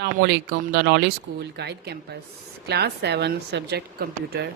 Assalamualaikum, the Knowledge School Guide Campus, Class 7, Subject Computer,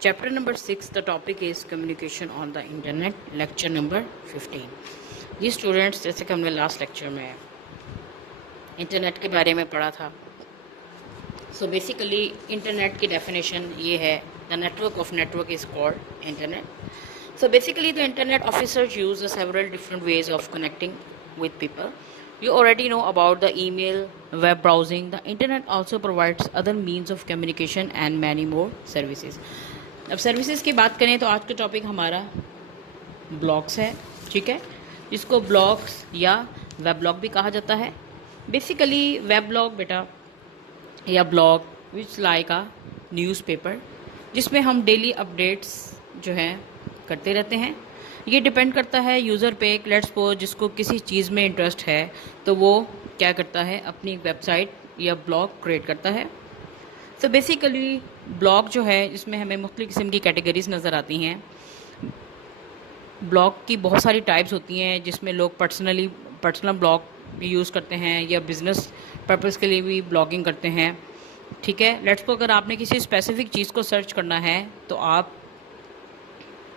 Chapter number 6. The topic is Communication on the Internet, Lecture number 15. Ji students, जैसे कि हमने last lecture में internet के बारे में पढ़ा था, सो बेसिकली इंटरनेट की डेफिनेशन ये है, the network of network is called internet. So basically the internet officers use several different ways of connecting with people. You already know about the email, web browsing. The internet also provides other means of communication and many more services. अब services की बात करें तो आज का topic हमारा blogs है, ठीक है, जिसको ब्लॉग्स या वेब ब्लॉग भी कहा जाता है. बेसिकली वेब ब्लॉग बेटा या blog which like a newspaper, जिसमें हम डेली अपडेट्स जो है करते रहते हैं. ये डिपेंड करता है यूज़र पे. लेट्स सपोज जिसको किसी चीज़ में इंटरेस्ट है तो वो क्या करता है, अपनी वेबसाइट या ब्लॉग क्रिएट करता है. तो बेसिकली ब्लॉग जो है इसमें हमें मुख्तलिफ़ किस्म की कैटेगरीज नज़र आती हैं. ब्लॉग की बहुत सारी टाइप्स होती हैं, जिसमें लोग पर्सनल ब्लॉग यूज़ करते हैं या बिज़नेस पर्पज़ के लिए भी ब्लॉगिंग करते हैं, ठीक है. लेट्स सपोज अगर आपने किसी स्पेसिफिक चीज़ को सर्च करना है तो आप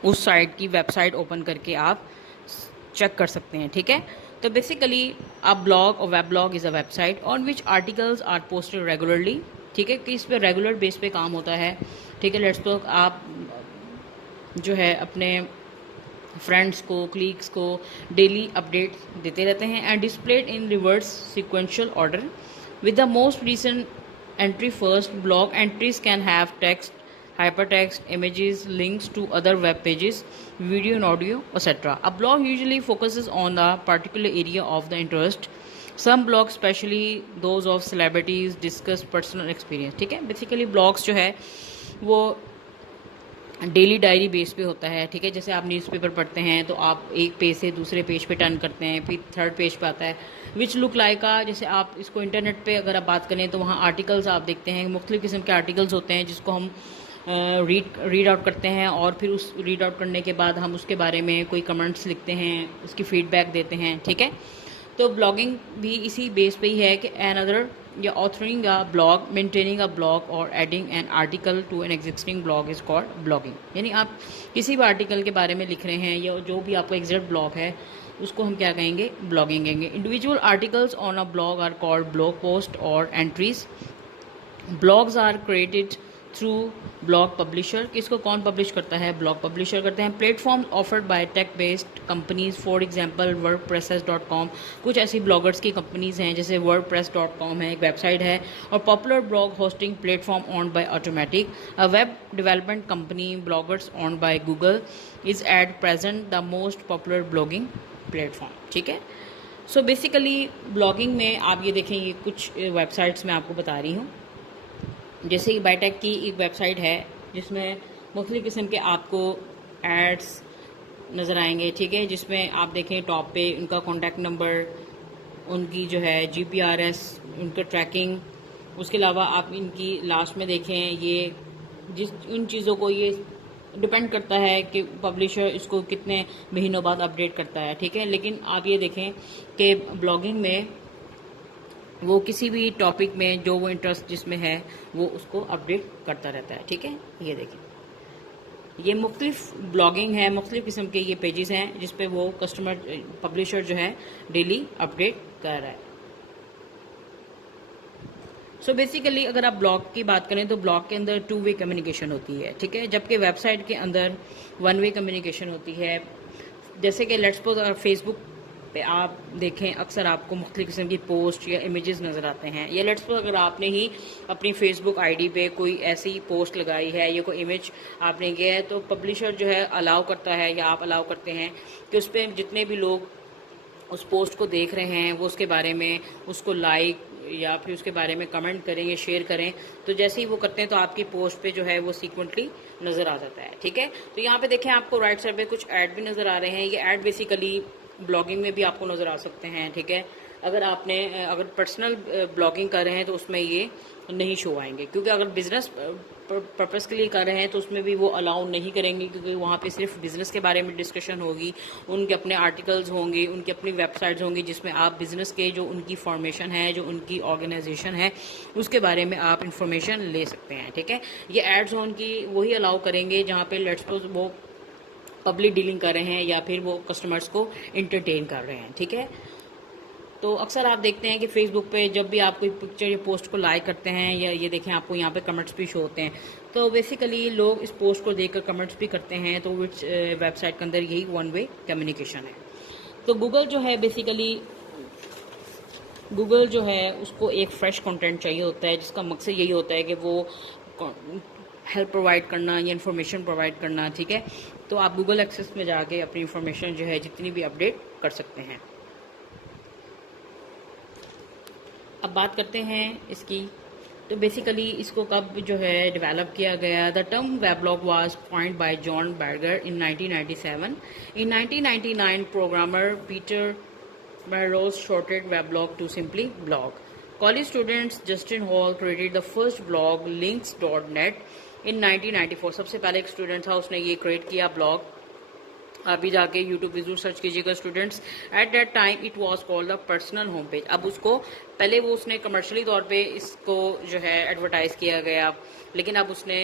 उस साइट की वेबसाइट ओपन करके आप चेक कर सकते हैं, ठीक है. तो बेसिकली अ ब्लॉग और web blog is a website on which articles are posted regularly, ठीक है, कि इस पर रेगुलर बेस पे काम होता है, ठीक है. लेट्स सपोज आप जो है अपने फ्रेंड्स को, क्लीग्स को डेली अपडेट देते रहते हैं. And displayed in reverse sequential order with the most recent entry first. Blog entries can have text, hypertext, images, links to other web pages, video and audio, etc. A blog usually focuses on a particular area of the interest. Some blogs, especially those of celebrities, discuss personal experience, ठीक है. Basically blogs जो है वो daily diary base पे होता है, ठीक है. जैसे आप न्यूज़पेपर पढ़ते हैं तो आप एक पेज से दूसरे पेज पे टर्न करते हैं, फिर थर्ड पेज पे आता है विच लुक लाइक आ. जैसे आप इसको इंटरनेट पे अगर आप बात करें तो वहाँ आर्टिकल्स आप देखते हैं, मुख्तलिफ़ किस्म के आर्टिकल्स होते हैं जिसको हम रीड आउट करते हैं, और फिर उस रीड आउट करने के बाद हम उसके बारे में कोई कमेंट्स लिखते हैं, उसकी फीडबैक देते हैं, ठीक है. तो ब्लॉगिंग भी इसी बेस पे ही है कि एन अदर या authoring a blog, maintaining a blog और adding an article to an existing blog is called blogging. यानी आप किसी भी आर्टिकल के बारे में लिख रहे हैं या जो भी आपका एग्जैक्ट ब्लॉग है उसको हम क्या कहेंगे, ब्लॉगिंग कहेंगे. Individual articles on a blog are called blog post और entries. Blogs are created through blog publisher. किसको कौन पब्लिश करता है, ब्लॉग पब्लिशर करते हैं. Platform offered by tech based companies, for example wordpresses.com. कुछ ऐसी ब्लॉगर्स की कंपनीज हैं जैसे wordpress.com है, एक वेबसाइट है. और popular blog hosting platform owned by Automattic. A web development company, bloggers owned by Google, is at present the most popular blogging platform, ठीक है. सो बेसिकली ब्लॉगिंग में आप ये देखें, ये कुछ वेबसाइट्स मैं आपको बता रही हूँ. जैसे कि बायटेक की एक वेबसाइट है जिसमें मुख्तलिफ़ किस्म के आपको एड्स नज़र आएंगे, ठीक है, जिसमें आप देखें टॉप पे उनका कॉन्टैक्ट नंबर, उनकी जो है GPRS, उनका ट्रैकिंग. उसके अलावा आप इनकी लास्ट में देखें, ये उन चीज़ों को ये डिपेंड करता है कि पब्लिशर इसको कितने महीनों बाद अपडेट करता है, ठीक है. लेकिन आप ये देखें कि ब्लॉगिंग में वो किसी भी टॉपिक में जो वो इंटरेस्ट जिसमें है वो उसको अपडेट करता रहता है, ठीक है. ये देखिए, ये मुख्तलिफ ब्लॉगिंग है, मुख्तलिफ किस्म के ये पेजेस हैं जिस पे वो कस्टमर पब्लिशर जो है डेली अपडेट कर रहा है. सो बेसिकली अगर आप ब्लॉग की बात करें तो ब्लॉग के अंदर 2 वे कम्युनिकेशन होती है, ठीक है, जबकि वेबसाइट के अंदर 1 वे कम्युनिकेशन होती है. जैसे कि लेट्स सपोज अगर फेसबुक पे आप देखें, अक्सर आपको मुख्तलिफ़ किस्म की पोस्ट या इमेजेस नज़र आते हैं. या लेट्स सपोज अगर आपने ही अपनी फेसबुक आईडी पे कोई ऐसी पोस्ट लगाई है या कोई इमेज आपने किया है, तो पब्लिशर जो है अलाउ करता है या आप अलाउ करते हैं कि उस पर जितने भी लोग उस पोस्ट को देख रहे हैं वो उसके बारे में उसको लाइक या फिर उसके बारे में कमेंट करें या शेयर करें. तो जैसे ही वो करते हैं तो आपकी पोस्ट पे जो है वो सीक्वेंटली नज़र आ जाता है, ठीक है. तो यहाँ पे देखें, आपको राइट साइड पे कुछ ऐड भी नज़र आ रहे हैं. ये ऐड बेसिकली ब्लॉगिंग में भी आपको नज़र आ सकते हैं, ठीक है. अगर पर्सनल ब्लॉगिंग कर रहे हैं तो उसमें ये नहीं शो आएंगे, क्योंकि अगर बिजनेस पर्पस के लिए कर रहे हैं तो उसमें भी वो अलाउ नहीं करेंगे, क्योंकि वहाँ पे सिर्फ बिजनेस के बारे में डिस्कशन होगी, उनके अपने आर्टिकल्स होंगे, उनकी अपनी वेबसाइट्स होंगी जिसमें आप बिजनेस के जो उनकी फॉर्मेशन है, जो उनकी ऑर्गेनाइजेशन है, उसके बारे में आप इंफॉर्मेशन ले सकते हैं। ठीक है, ये एड्स ऑन की वही अलाउ करेंगे जहाँ पे लेट्स सपोज वो पब्लिक डीलिंग कर रहे हैं या फिर वो कस्टमर्स को इंटरटेन कर रहे हैं। ठीक है, तो अक्सर आप देखते हैं कि फेसबुक पे जब भी आप कोई पिक्चर या पोस्ट को लाइक करते हैं, या ये देखें आपको यहाँ पे कमेंट्स भी शो होते हैं, तो बेसिकली लोग इस पोस्ट को देखकर कमेंट्स भी करते हैं, तो विच वेबसाइट के अंदर यही वन वे कम्युनिकेशन है। तो गूगल जो है बेसिकली गूगल जो है उसको एक फ्रेश कंटेंट चाहिए होता है, जिसका मकसद यही होता है कि वो हेल्प प्रोवाइड करना या इन्फॉर्मेशन प्रोवाइड करना। ठीक है, तो आप गूगल एक्सेस में जाके अपनी इन्फॉर्मेशन जो है जितनी भी अपडेट कर सकते हैं। अब बात करते हैं इसकी, तो बेसिकली इसको कब जो है डेवलप किया गया। The term weblog was coined by John Barger in 1997। In 1999 programmer Peter Barrows shortened weblog to simply blog. College students Justin Hall created the first blog links.net in 1994. सबसे पहले एक स्टूडेंट था, उसने ये क्रिएट किया blog. आप भी जाके यूट्यूब पे जरूर सर्च कीजिएगा students. At that time it was called the personal home page. अब उसको पहले वो उसने कमर्शियली तौर पे इसको जो है एडवर्टाइज किया गया, लेकिन अब उसने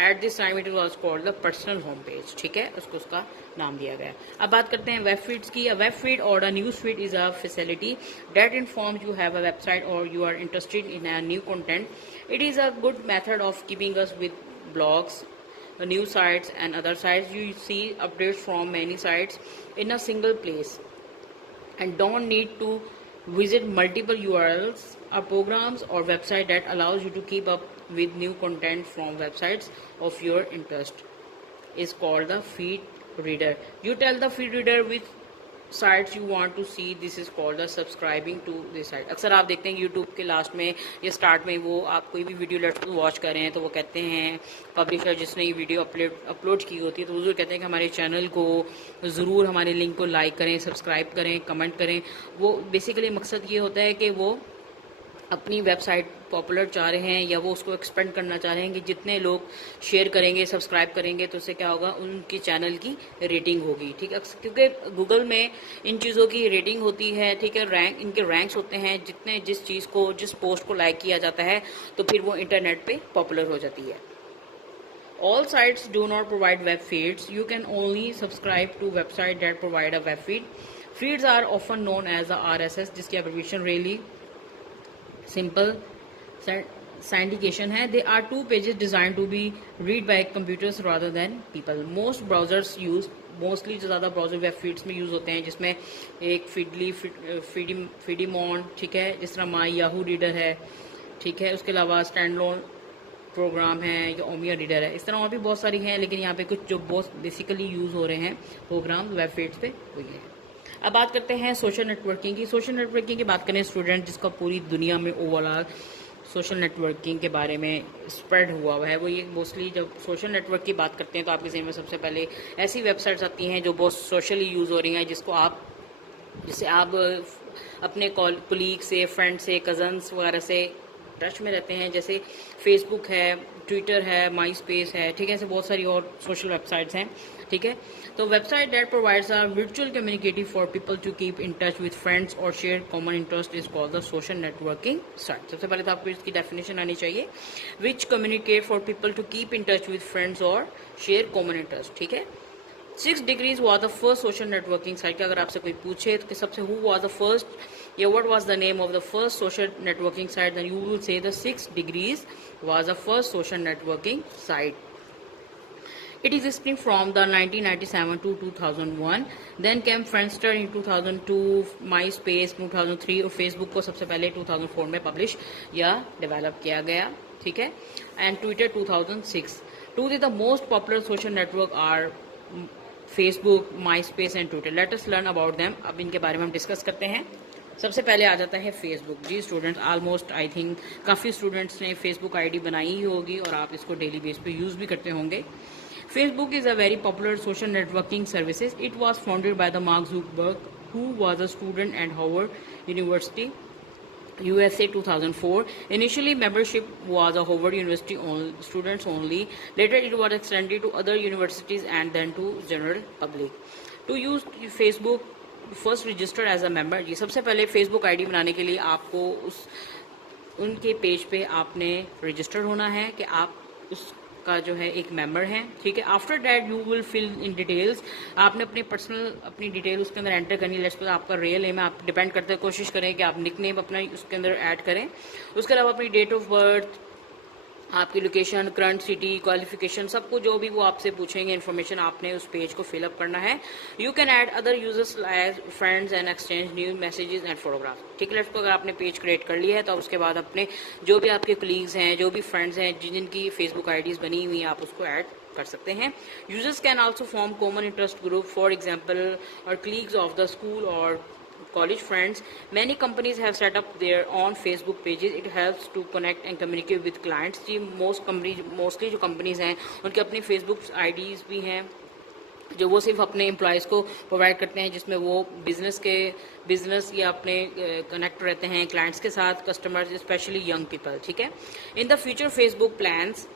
at this time it was called the personal home page. ठीक है, उसको उसका नाम दिया गया। अब बात करते हैं वेब फीड्स की। अ वेब फीड और a news feed is a facility that informs you have a website और you are interested in a new content. It is a good method of keeping us with blogs, news sites and other sites. You see updates from many sites in a single place and don't need to visit multiple URLs. A programs or website that allows you to keep up with new content from websites of your interest is called the feed reader. You tell the feed reader which sites you want to see. This is called the subscribing to this site. अक्सर आप देखते हैं YouTube के last में या start में वो आप कोई भी वीडियो लेट्स वॉच कर रहे हैं तो वो कहते हैं, पब्लिशर जिसने ये वीडियो अपलोड की होती है तो वो जरूर कहते हैं कि हमारे चैनल को ज़रूर, हमारे लिंक को लाइक करें, सब्सक्राइब करें, कमेंट करें। वो बेसिकली मकसद ये होता है कि वो अपनी वेबसाइट पॉपुलर चाह रहे हैं या वो उसको एक्सपेंड करना चाह रहे हैं कि जितने लोग शेयर करेंगे, सब्सक्राइब करेंगे तो उससे क्या होगा, उनकी चैनल की रेटिंग होगी। ठीक है, क्योंकि गूगल में इन चीज़ों की रेटिंग होती है। ठीक है, इनके रैंक्स होते हैं, जितने जिस चीज़ को, जिस पोस्ट को लाइक किया जाता है तो फिर वो इंटरनेट पे पॉपुलर हो जाती है। All sites do not provide web feeds. You can only subscribe to websites that provide a web feed. Feeds are often known as the RSS, जिसकी abbreviation really simple syndication है। They are two pages designed to be read by computers rather than people. Most browsers use, mostly जो ज़्यादा browser web feeds में use होते हैं, जिसमें एक फीडीमॉन, ठीक है, जिस तरह माई याहू रीडर है, ठीक है, उसके अलावा स्टैंडलोन प्रोग्राम है या ओमिया रीडर है। इस तरह और भी बहुत सारी हैं, लेकिन यहाँ पे कुछ जो बहुत बेसिकली यूज़ हो रहे हैं प्रोग्राम वेब फीड्स पे वही है। अब बात करते हैं सोशल नेटवर्किंग की। सोशल नेटवर्किंग की बात करें स्टूडेंट, जिसका पूरी दुनिया में ओवरऑल सोशल नेटवर्किंग के बारे में स्प्रेड हुआ है, वो ये मोस्टली जब सोशल नेटवर्क की बात करते हैं तो आपके ज़हन में सबसे पहले ऐसी वेबसाइट्स आती हैं जो बहुत सोशली यूज़ हो रही हैं, जिससे आप अपने कोलीग से, फ्रेंड से, कज़न्स वगैरह से टच में रहते हैं। जैसे फेसबुक है, ट्विटर है, माई स्पेस है, ठीक है, ऐसे बहुत सारी और सोशल वेबसाइट्स हैं। ठीक है, तो website that provides a virtual communicative for people to keep in touch with friends और share common interest is called the social networking site. सबसे पहले तो आपको इसकी डेफिनेशन आनी चाहिए, which communicate for people to keep in touch with friends और share common interest. ठीक है, 6 degrees was the first social networking site। अगर आपसे कोई पूछे तो सबसे who was the first या what was the name of the first social networking site, then you will say the 6 degrees was the first social networking site. It is spring from the 1997 to 2001. Then came Friendster in 2002, MySpace 2003 और Facebook को सबसे पहले 2004 में publish या develop किया गया। ठीक है, and Twitter 2006। Two of the most popular social network are Facebook, my space and Twitter. Let us learn about them. अब इनके बारे में हम डिस्कस करते हैं। सबसे पहले आ जाता है फेसबुक। जी स्टूडेंट्स, ऑलमोस्ट आई थिंक काफ़ी स्टूडेंट्स ने फेसबुक आईडी बनाई ही होगी और आप इसको डेली बेस पे यूज़ भी करते होंगे। Facebook is a very popular social networking services. It was founded by the mark Zuckerberg who was a student at Howard University, USA 2004. Initially, membership was a Howard University students only. Later, it was extended to other universities and then to general public. To use Facebook, first register as a member. जी सबसे पहले Facebook ID बनाने के लिए आपको उनके page पे आपने register होना है कि आप उसका जो है एक मेंबर हैं, ठीक है। After that you will fill in details, आपने अपनी डिटेल उसके अंदर एंटर करनी है। लेट्स सपोज आपका रियल नेम है, आप डिपेंड करते हैं, कोशिश करें कि आप निक नेम अपना उसके अंदर ऐड करें। उसके अलावा अपनी डेट ऑफ बर्थ, आपकी लोकेशन, करंट सिटी, क्वालिफिकेशन, सबको जो भी वो आपसे पूछेंगे इन्फॉर्मेशन आपने उस पेज को फिलअप करना है। You can add other users as friends and exchange new messages and photograph, ठीक है। लेफ्ट को अगर आपने पेज क्रिएट कर लिया है तो उसके बाद अपने जो भी आपके कलीग्स हैं, जो भी फ्रेंड्स हैं, जिनकी फेसबुक आईडीज बनी हुई आप उसको ऐड कर सकते हैं। Users can also form common interest group, for example और कलीग्स ऑफ द स्कूल और college friends. Many companies have set up their own Facebook pages. It helps to connect and communicate with clients. जी mostly जो companies हैं उनके अपनी Facebook IDs भी हैं जो वो सिर्फ अपने एम्प्लॉयज़ को प्रोवाइड करते हैं, जिसमें वो बिजनेस या अपने कनेक्ट रहते हैं क्लाइंट्स के साथ, कस्टमर्स, स्पेशली यंग पीपल, ठीक है। In the future Facebook plans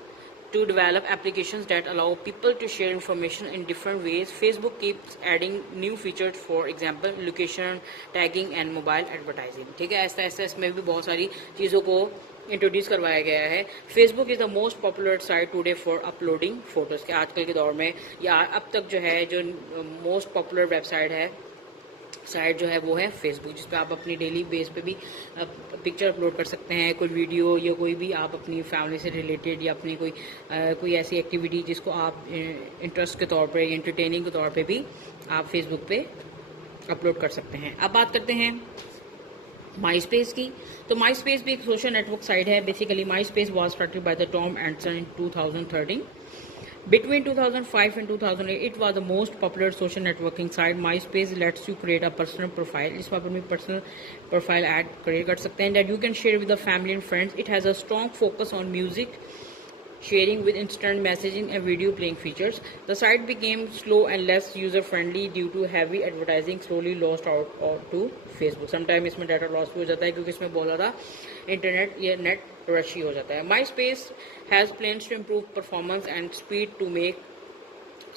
to develop applications that allow people to share information in different ways. Facebook keeps adding new features, for example location tagging and mobile advertising, ठीक है। ऐसा ऐसा इसमें भी बहुत सारी चीज़ों को इंट्रोड्यूस करवाया गया है। Facebook is the most popular site today for uploading photos, के आजकल के दौर में या अब तक जो है जो मोस्ट पॉपुलर वेबसाइट है, साइट जो है वो है फेसबुक, जिस पे आप अपनी डेली बेस पे भी पिक्चर अपलोड कर सकते हैं, कोई वीडियो या कोई भी आप अपनी फैमिली से रिलेटेड या अपनी कोई ऐसी एक्टिविटी जिसको आप इंटरेस्ट के तौर पे, एंटरटेनिंग के तौर पे भी आप फेसबुक पे अपलोड कर सकते हैं। अब बात करते हैं माई स्पेस की। तो माई स्पेस भी एक सोशल नेटवर्क साइट है। Basically my space was started by the Tom Anderson in 2013. Between 2005 and 2008, it was the most popular social networking site. MySpace lets you create a personal profile. इसमें आप अपनी personal profile add create कर सकते हैं that you can share with the family and friends. It has a strong focus on music sharing with instant messaging and video playing features. The site became slow and less user friendly due to heavy advertising, slowly lost out to Facebook. Sometime इसमें data loss भी हो जाता है क्योंकि इसमें बहुत ज़्यादा internet या नेट रशी हो जाता है। MySpace has plans to improve performance and speed to make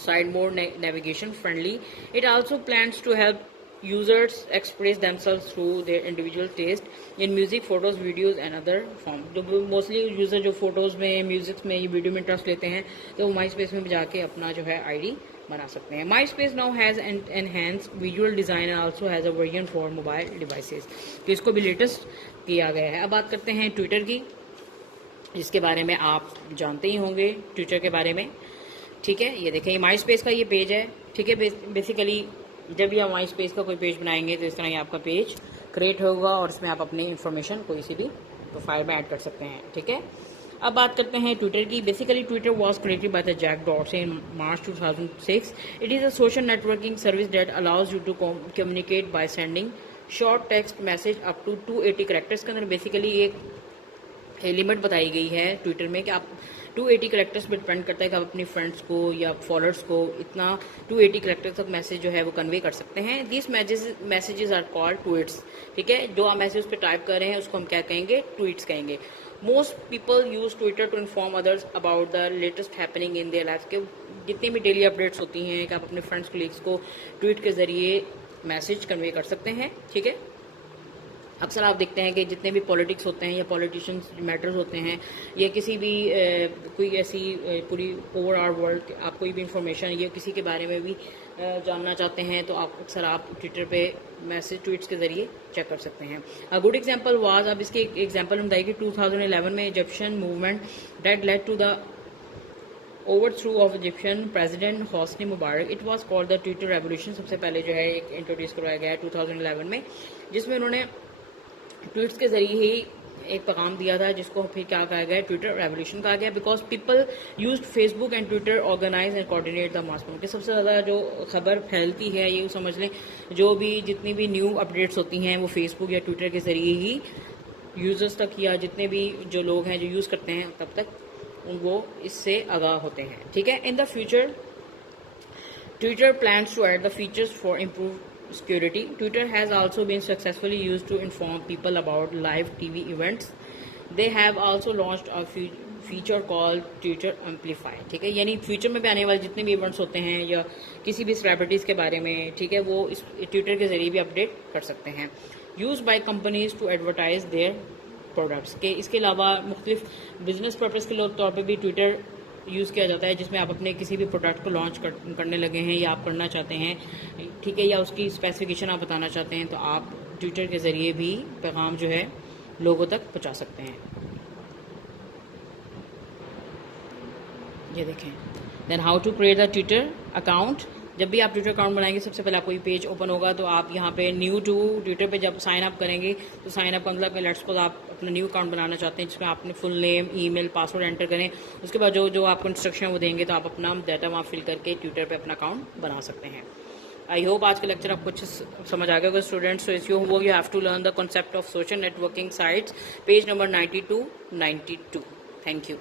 site more navigation friendly. It also plans to help users express themselves through their individual taste in music, photos, videos and other forms. जो mostly user जो photos में, music में, video में interest लेते हैं तो वो MySpace में जाके अपना जो है आईडी बना सकते हैं। MySpace now has an enhanced visual design and also has a version for mobile devices. तो इसको भी लेटेस्ट किया गया है। अब बात करते हैं ट्विटर की, जिसके बारे में आप जानते ही होंगे ट्विटर के बारे में, ठीक है। ये देखें, ये माई स्पेस का ये पेज है, ठीक है। बेसिकली जब भी आप माई स्पेस का कोई पेज बनाएंगे तो इस तरह ये आपका पेज क्रिएट होगा और इसमें आप अपनी इन्फॉर्मेशन कोई सी भी प्रोफाइल में ऐड कर सकते हैं, ठीक है। अब बात करते हैं ट्विटर की। Basically Twitter was created by the Jack Dorsey in March 2006. It is a social networking service that allows you to communicate by sending short text message up to 280 characters के अंदर। बेसिकली एक limit बताई गई है Twitter में कि आप 280 characters पर डिपेंड करता है कि आप अपने फ्रेंड्स को या फॉलोअर्स को इतना 280 कैरेक्टर्स तक मैसेज जो है वो कन्वे कर सकते हैं। This messages are called tweets, ठीक है। जो आप मैसेज पे टाइप कर रहे हैं उसको हम क्या कहेंगे, ट्वीट्स कहेंगे। Most people use Twitter to inform others about the latest happening in their life, के जितनी भी डेली अपडेट्स होती हैं कि आप अपने फ्रेंड्स कलीग्स को ट्वीट के जरिए मैसेज कन्वे कर सकते हैं, ठीक है। अक्सर आप देखते हैं कि जितने भी पॉलिटिक्स होते हैं या पॉलिटिशियंस मैटर्स होते हैं या किसी भी कोई ऐसी पूरी ओवरऑल वर्ल्ड आप कोई भी इंफॉर्मेशन या किसी के बारे में भी जानना चाहते हैं तो आप अक्सर आप ट्विटर पे मैसेज ट्वीट्स के जरिए चेक कर सकते हैं। अ गुड एग्जांपल वाज, अब इसके एग्जांपल हम बताइए कि 2011 में Egyptian movement that led to the overthrow of Egyptian president Hosni Mubarak, it was called the Twitter revolution. सबसे पहले जो है एक इंट्रोड्यूस करवाया गया है 2011 में, जिसमें उन्होंने ट्वीट्स के जरिए ही एक पैगाम दिया था जिसको फिर क्या कहा गया, ट्विटर रेवोल्यूशन कहा गया। Because people used Facebook and Twitter organise and coordinate the mass movement. सबसे ज़्यादा जो खबर फैलती है ये समझ लें, जो भी जितनी भी न्यू अपडेट्स होती हैं वो फेसबुक या ट्विटर के जरिए ही यूजर्स तक या जितने भी जो लोग हैं जो यूज़ करते हैं तब तक वो इससे आगाह होते हैं, ठीक है। In the future Twitter plans to add the features for improve security. Twitter has also been successfully used to inform people about live TV events. They have also launched a feature call Twitter amplify, ठीक है, यानी future में भी आने वाले जितने भी events होते हैं या किसी भी सेलिब्रिटीज़ के बारे में, ठीक है, वो इस ट्विटर के जरिए भी अपडेट कर सकते हैं. Use by companies to advertise their products के इसके अलावा मुख्तलिफ बिजनेस पर्पज़ के तौर पर भी ट्विटर यूज़ किया जाता है, जिसमें आप अपने किसी भी प्रोडक्ट को लॉन्च करने लगे हैं या आप करना चाहते हैं, ठीक है, या उसकी स्पेसिफिकेशन आप बताना चाहते हैं, तो आप ट्विटर के ज़रिए भी पैगाम जो है लोगों तक पहुंचा सकते हैं. ये देखें. Then how to create the Twitter account. जब भी आप ट्विटर अकाउंट बनाएंगे सबसे पहले आपको ये पेज ओपन होगा, तो आप यहाँ पे न्यू टू ट्विटर पे जब साइन अप करेंगे तो साइन अप का मतलब लेट्स सपोज आप अपना न्यू अकाउंट बनाना चाहते हैं जिसमें आपने full name, email, password enter करें. उसके बाद जो आपको इंस्ट्रक्शन वो देंगे तो आप अपना डाटा वहाँ फिल करके ट्विटर पे अपना अकाउंट बना सकते हैं. आई होप आज का लेक्चर आपको अच्छे समझ आ गया होगा students. So it's your homework, you have to learn the concept of social networking sites, page number 92. Thank you.